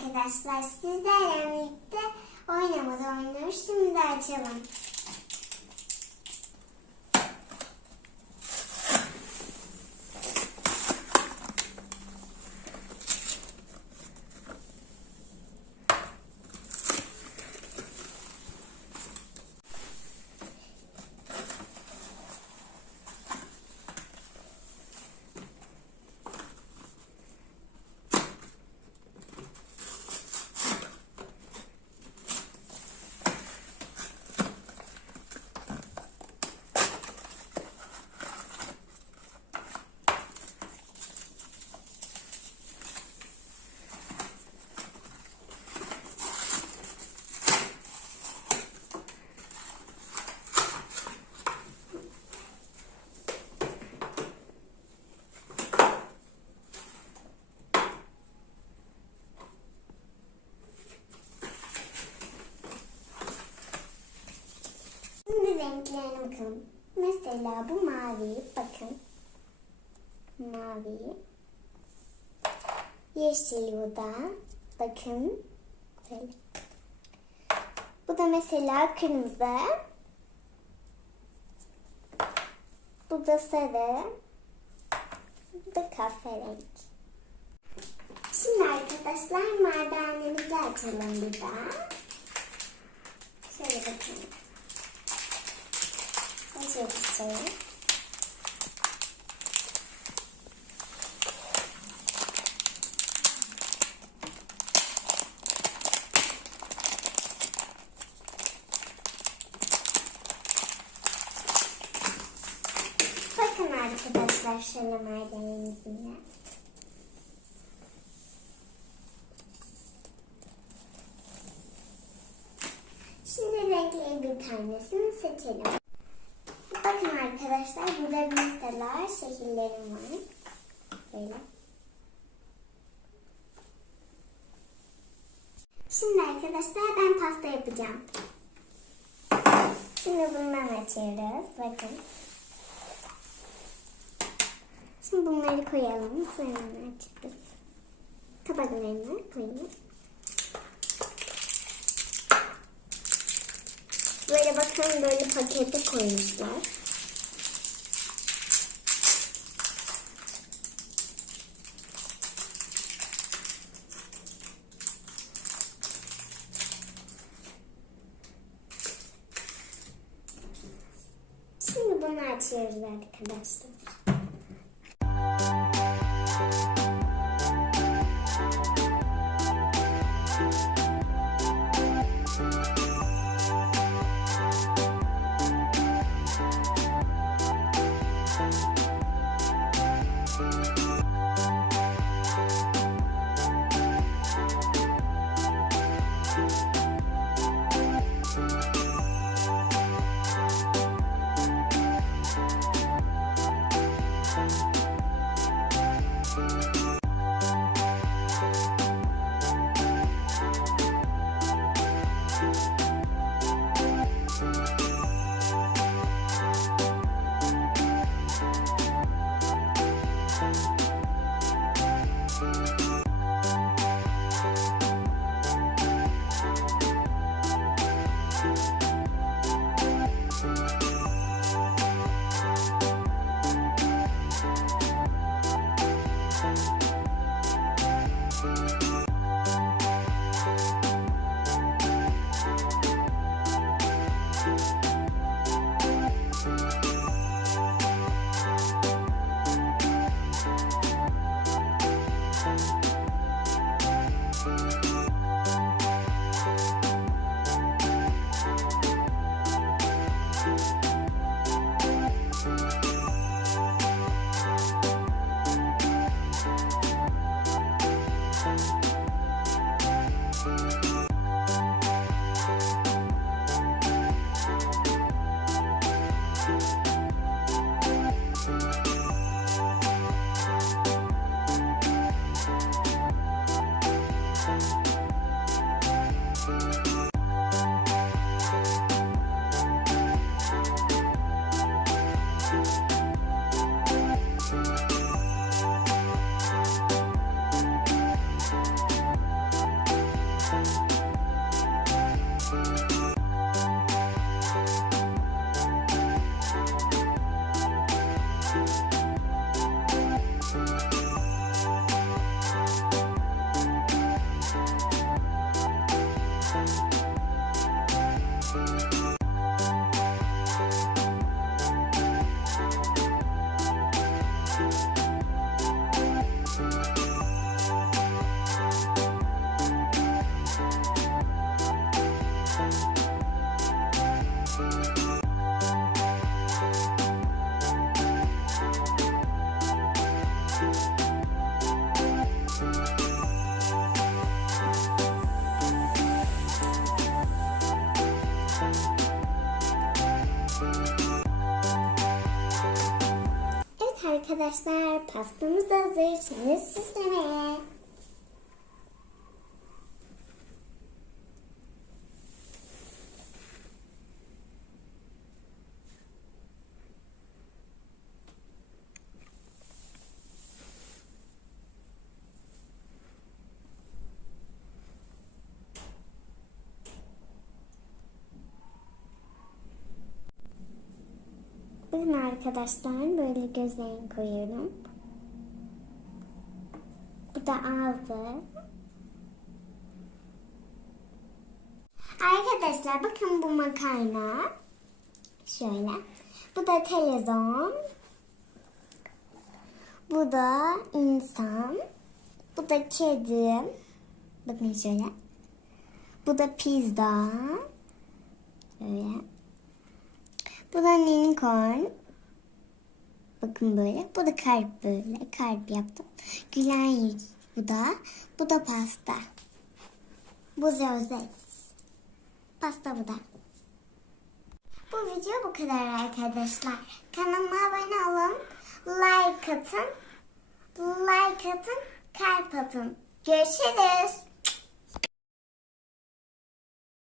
arkadaşlar. Sizlerle birlikte oynamada oynuyoruz. Şimdi açalım. Şimdi bakalım. Mesela bu mavi. Bakın. Mavi. Yeşil bu da. Bakın. Böyle. Bu da mesela kırmızı. Bu da sarı. Bu da kahverengi. Şimdi arkadaşlar merdanemizi açalım bir daha. Şöyle bakalım. Yapacağız? Bakın arkadaşlar şöyle merdanimizin Şimdi renkleri bir tanesini seçelim. Arkadaşlar burada mesela şekillerim var. Böyle. Şimdi arkadaşlar ben pasta yapacağım. Şimdi bundan açıyoruz. Bakın. Şimdi bunları koyalım. Sonra açacağız. Tabaklarına koyalım. Böyle bakın böyle pakete koymuşlar. Şimdi bunu açıyoruz arkadaşlar. Bye. Arkadaşlar. Pastamız hazır. Şimdi süslemeye. Bakın arkadaşlar böyle gözlerini koyuyorum. Bu da ağzı. Arkadaşlar bakın bu makarna. Şöyle. Bu da televizyon. Bu da insan. Bu da kedi. Bakın şöyle. Bu da pizza. Şöyle. Bu da unicorn. Bakın böyle. Bu da kalp böyle. Kalp yaptım. Gülen yüz bu da. Bu da pasta. Bu zozet. Pasta bu da. Bu video bu kadar arkadaşlar. Kanalıma abone olun. Like atın. Like atın. Kalp atın. Görüşürüz.